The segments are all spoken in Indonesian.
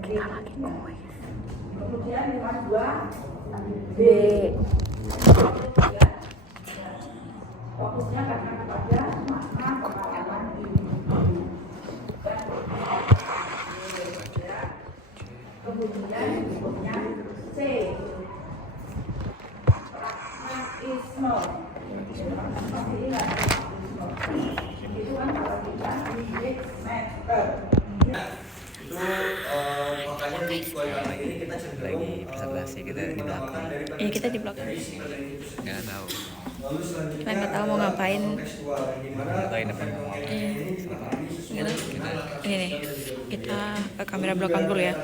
Kita lagi kuis. Kemudian nomor 2 B. Fokusnya karena kepada makna pengalaman individu. Kemudian berikutnya C. Pragmatisme. Itu kan kalau kita unit meter. Makanya di kualitas ini kita cenderung lagi presentasi kita di belakang. Iya, kita di belakang. Nggak tahu. Lalu selanjutnya Kita nggak tahu mau ngapain. kontekstual di mana Nggak tahu depan. Gitu. Ini nih, kita ke kamera belakang dulu ya.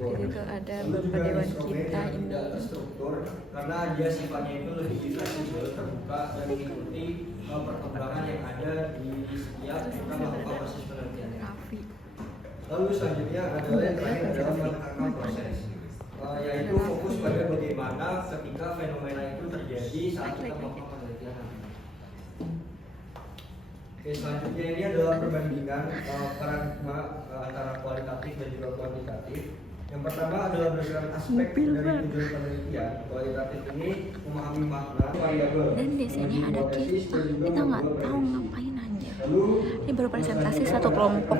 Jadi itu ada Bapak Dewan kita ini. struktur karena dia sifatnya itu lebih fleksibel, terbuka dan mengikuti perkembangan yang ada di setiap kita melakukan proses penelitian. Raffi. Lalu selanjutnya adalah yang terakhir adalah menekankan proses, yaitu fokus pada bagaimana ketika fenomena itu terjadi saat kita melakukan penelitian. Oke, selanjutnya ini adalah perbandingan paradigma antara kualitatif dan juga kuantitatif. Yang pertama adalah berdasarkan aspek dari tujuan penelitian. Kualitatif ini memahami makna variabel. Dan di sini ada kita nggak tahu ngapain aja. Ini baru presentasi satu kelompok.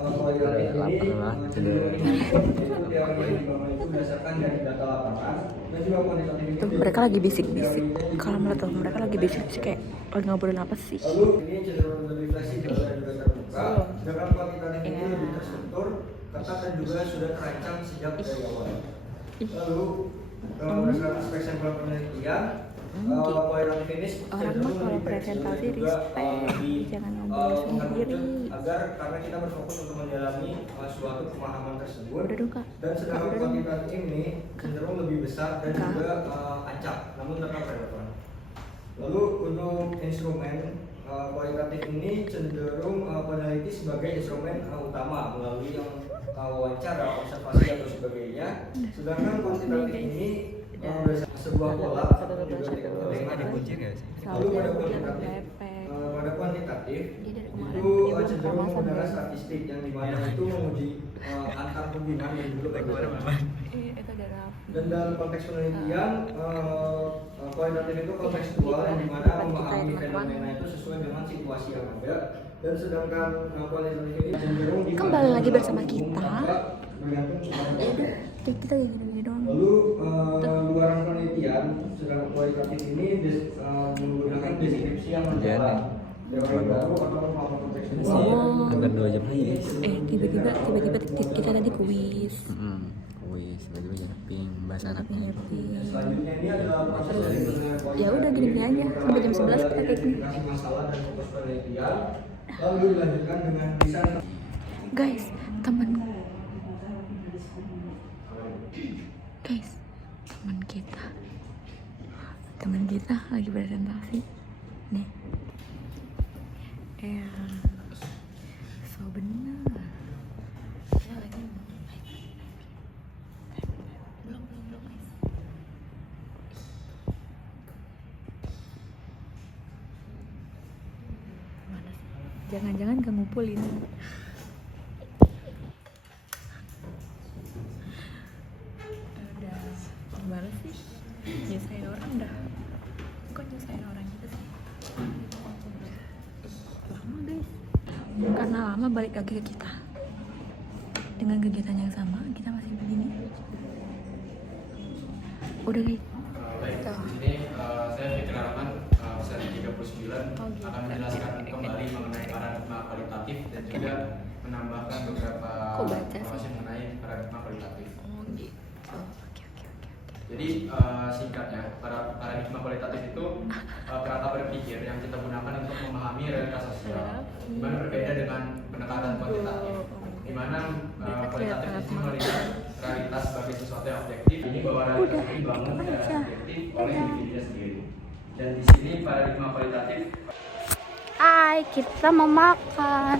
Kualitatif ini berdasarkan dari data lapangan dan juga kuantitatif ini. Tuh, mereka lagi bisik-bisik. Kalau melihat tuh, mereka lagi bisik-bisik kayak lagi ngobrolin apa sih? Lalu ini cenderung lebih fleksibel dan juga terbuka. Sedangkan kuantitatif ini lebih terstruktur, ketat dan juga sudah terancang sejak dari awal. Lalu berdasarkan aspek sampel penelitian, kualitatif ini Orang mah kalau presentasi respect, jangan ngobrol sendiri. agar karena kita berfokus untuk mendalami suatu pemahaman tersebut. Udah dong, Kak. Dan sedangkan kuantitatif ini cenderung lebih besar dan juga acak, namun tetap relevan. Lalu untuk instrumen kualitatif ini cenderung peneliti sebagai instrumen utama melalui yang wawancara, observasi atau sebagainya. Sedangkan kuantitatif ini sebuah pola atau juga Dikunci nggak sih? lalu pada kuantitatif itu cenderung menggunakan statistik yang dimana itu menguji antar hubungan dan juga perbedaan. Dan dalam konteks penelitian kualitatif itu kontekstual yang dimana memahami fenomena itu sesuai dengan situasi yang ada. Dan sedangkan kualitatif ini cenderung Kembali lagi bersama kita. bergantung kepada Kita gini-gini doang. lalu luaran penelitian sedangkan kualitatif ini menggunakan deskripsi yang mendalam. Teori baru atau pemahaman kontekstual. Oh. Hampir 2 jam lagi. Tiba-tiba kita tadi kuis. Kuis, tiba-tiba jumping, bahasa anaknya. Selanjutnya ini adalah proses dari penilaian Ya kualitas. udah gini-gini aja sampai jam 11 kita kayak gini. Identifikasi masalah dan fokus penelitian. Lalu dilanjutkan dengan desain. Guys, temen kita lagi presentasi nih. So bener. Saya lagi belum guys. Mana sih? Jangan-jangan gak ngumpulin. Udah gimana sih? Nyusahin orang dah. Kok nyusahin orang gitu sih? Lama guys. Karena lama balik lagi ke kita. Dengan kegiatan yang sama, kita masih begini. Udah guys. Ini saya Fikri Rahman, seri 39 akan menjelaskan kembali mengenai paradigma kualitatif dan juga menambahkan beberapa informasi mengenai paradigma kualitatif. Oh gitu. Oke. Jadi singkatnya, paradigma kualitatif itu kerangka berpikir yang kita gunakan untuk memahami realitas sosial, di mana berbeda dengan pendekatan kuantitatif, di mana kualitatif itu melihat realitas sebagai sesuatu yang objektif. Ini bahwa realitas ini dibangun secara subjektif oleh individunya sendiri. Dan di sini paradigma kualitatif. Hai, kita mau makan.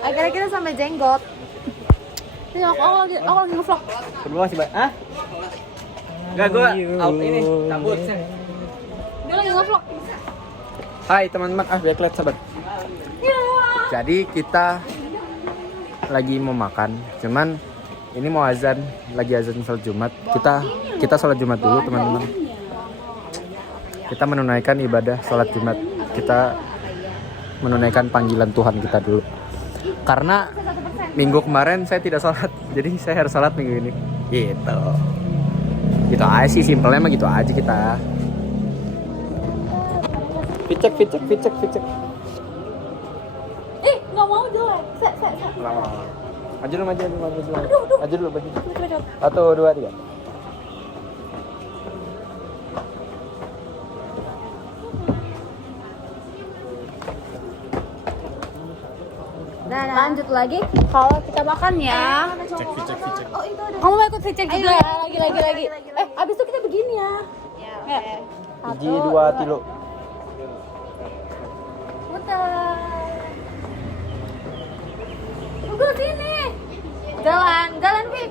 Akhirnya kita sampai jenggot. Ini aku lagi nge-vlog. Kedua sih, ah? Enggak, gua out ini, cabut. Dia lagi nge-vlog. Hai teman-teman, backlight sahabat. Jadi kita lagi mau makan, cuman ini mau azan, lagi azan sholat Jumat. Kita sholat Jumat dulu teman-teman. Kita menunaikan ibadah sholat Jumat. Kita menunaikan panggilan Tuhan kita dulu. Karena minggu kemarin saya tidak sholat, jadi saya harus sholat minggu ini. Gitu. Gitu aja sih, simpelnya mah gitu aja kita. Picek. Nggak mau jelek. Maju dulu. Satu, dua, tiga. Lanjut lagi kalau kita makan ya. Cek. Oh, itu ada. Kamu mau ikut cek juga ya? Lagi. Abis itu kita begini ya. Ya. Iji, dua, tilu. Muter. Tunggu sini. Jalan, Pik.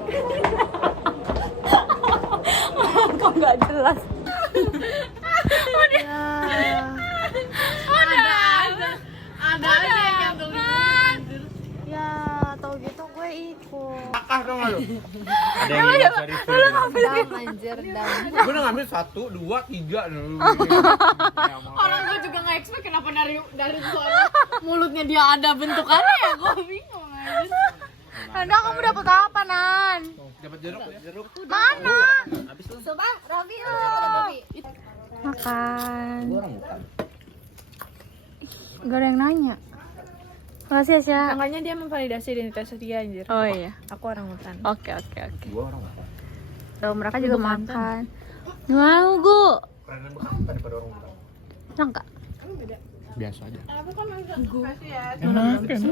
Kok nggak jelas? Ada aja yang gantungin. Ya, tau gitu gue ikut. Kakak dong lu. Ada yang ingin cari Dam anjir, dam. Gue udah ngambil 1, 2, 3 dulu. Orang gue juga nggak expect kenapa dari suara mulutnya dia ada bentukannya ya, gue bingung aja. Nanda, kamu dapet apa, Nan? Dapat jeruk. Mana? Habis lu. Coba, Rafi. Makan. Gua orang bukan. Gak ada yang nanya. Makasih ya, Sya. Makanya dia memvalidasi identitas dia anjir. Oh iya. Aku orang hutan. Oke. Gua orang bukan. Tuh, mereka juga makan. Mau, Gu. Keren bukan daripada orang bukan. Sangka. Biasa aja. Aku kan makan spesies.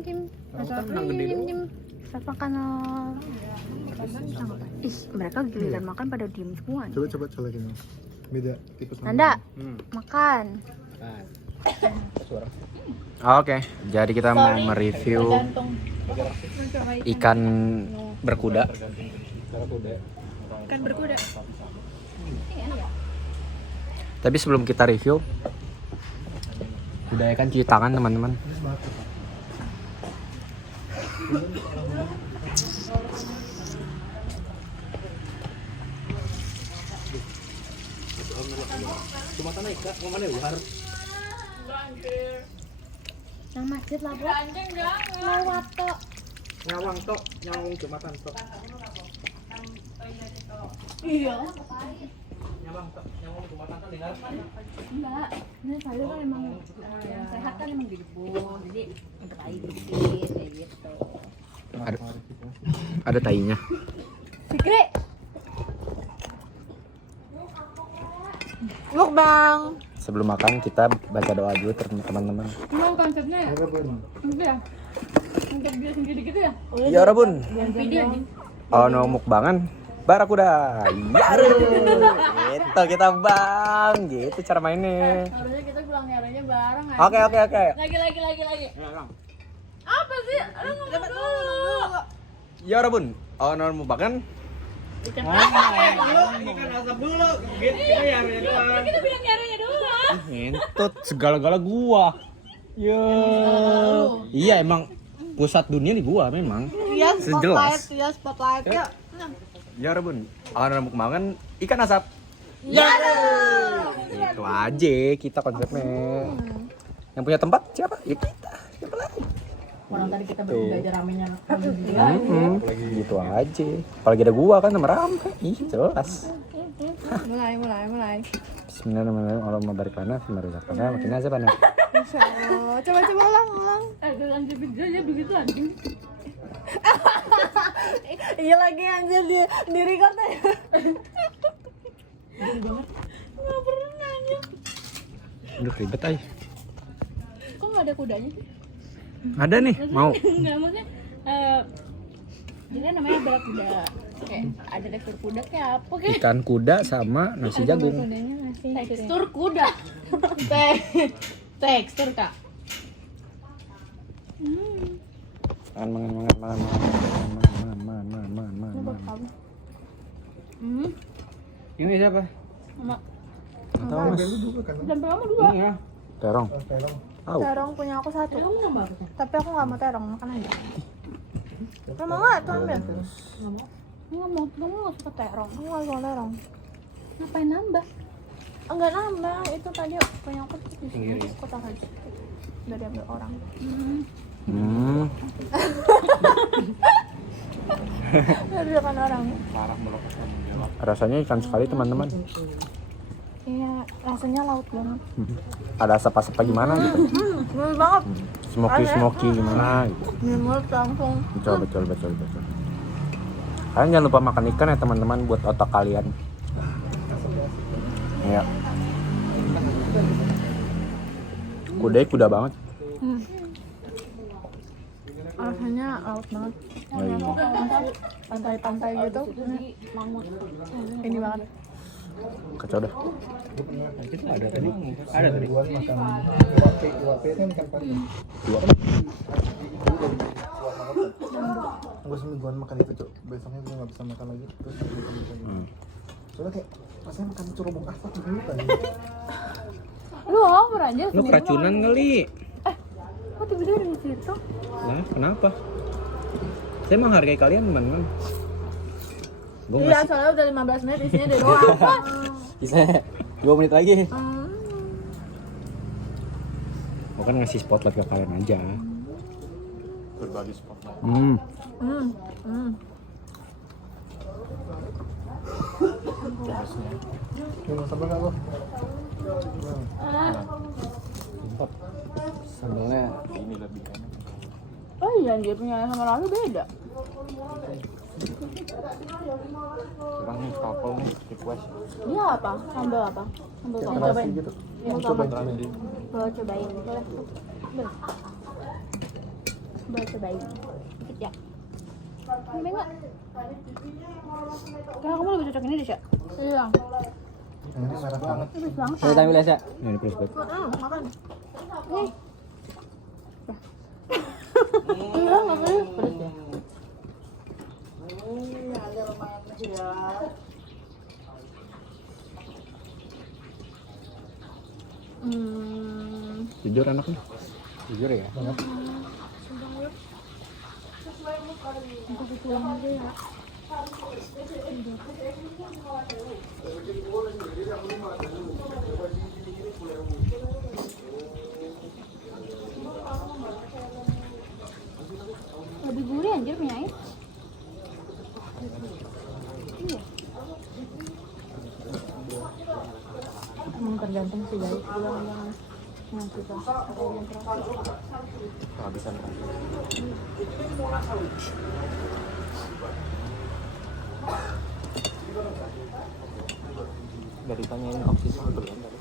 Kim. Makan. Ih, mereka giliran makan pada diem semua. Coba colekin. Beda tipe sama. Nanda, makan. Oke, jadi kita mau mereview ikan berkuda. Kan berkuda. Tapi sebelum kita review, udayakan cuci tangan teman-teman. Yang masjid lah, Bro. Lewat tok. Nyawang Jumatan tok. Iya. Nyawang Jumatan kan dengar. Enggak, ini sayur kan emang yang sehat kan emang direbus, jadi untuk air dikit kayak gitu. Ada tainya. Fikri. Mukbang. Sebelum makan kita baca doa dulu teman-teman. Mau konsepnya ya? Enggak ya? Untuk dia sendiri gitu ya? Ya Rabun. Video nih. Oh no mukbangan Barakuda. Yaru. Gitu kita bang. Gitu cara mainnya. Harusnya kita pulang nyaranya bareng aja. Oke. Lagi. Apa sih? Lu ngomong dulu. Ya Rabun. Oh no mukbangan. Ikan asap dulu. Gitu ya. kita bilang nyaranya dulu. Ngentut segala-gala gua. Ya. Iya emang pusat dunia di gua memang. Iya, Sejelas. spotlight. Yuk. Ya Rabun. Oh no mukbangan ikan asap. Ya. Itu aja kita konsepnya. Yang punya tempat siapa? Ya kita. Siapa lagi? Orang tadi kita belajar ramenya. Gitu aja. Apalagi ada gua kan sama Ram. Ih, jelas. Mulai. Bismillahirrahmanirrahim. Allah mabarik lana fi ma razaqtana wa qina azabannar. Insyaallah. Coba ulang. Anjir aja begitu anjing. Iya lagi anjir di record ya. Enggak pernah anjir. Aduh ribet ay. Kok enggak ada kudanya sih? Ada nih, mau. Enggak maksudnya jadi namanya barakuda. Kayak ada tekstur kuda kayak apa kayak? Ikan kuda sama nasi jagung. Kudanya masih Tekstur kuda. Tekstur Kak. Makan. Ini siapa? Mama. Tahu mas. Sampai kamu dua. Iya. Terong. Tahu. Terong punya aku satu. Kamu nggak mau? Tapi aku nggak mau terong, makan aja. Mau nggak tuh ambil? Nggak mau. Kamu nggak suka terong. Aku nggak mau terong. Ngapain nambah? Enggak nambah, itu tadi punya aku di sini. Aku taruh aja. Udah diambil orang. Hmm. Udah diambil orang. Rasanya ikan sekali teman-teman. Iya, rasanya laut banget. Ada asap-asap gimana gitu. Bener banget. Smoky gimana gitu. Di mulut langsung. Betul. Kalian jangan lupa makan ikan ya teman-teman buat otak kalian. Ya. Kuda banget. Rasanya laut banget. Oh, iya. Pantai-pantai gitu. Ini banget. Kacau dah. Ada tadi. Gua makan UAP kan ikan pari. Gue semingguan makan itu cok. Besoknya gue nggak bisa makan lagi. Terus gue makan lagi. Soalnya kayak rasanya makan cerobong asap gitu tadi. Lu lapar aja. Lu keracunan kali. Kok tiba-tiba ada di situ? Nah, kenapa? Saya menghargai kalian teman-teman. Gue Iya, soalnya udah 15 menit isinya dia doang. bisa 2 menit lagi. Gue kan ngasih spotlight ke kalian aja. Berbagi spotlight. Ini sabar nggak lo? Sambelnya ini lebih enak. Oh iya, dia punya sama Raffi beda. Kurang nih couple nih request. Dia apa? Sambal apa? Sambal kamu Terasi cobain. gitu. Mau Cobain sama? rame. Boleh cobain. Boleh cobain. Dikit ya. Ini enggak? Kayaknya kamu lebih cocok ini deh, Syak. Iya. Ini merah banget. Lebih banget. Ini tampil ya, Syak. Ini please banget. Makan. Nih. Iya, nggak boleh. Pedes ya. Jujur anaknya. Jujur ya. Lebih gurih anjir punya air. Emang tergantung sih guys, jangan yang kita Kehabisan. Gak ditanyain oksigen belum tadi.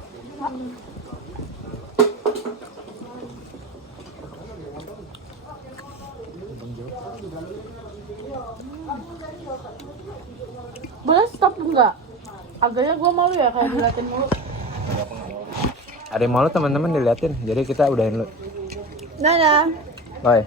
boleh stop enggak? Agaknya gue malu ya kayak diliatin mulu. Ada yang mau lu teman-teman diliatin. Jadi kita udahin lu. Dadah. Bye.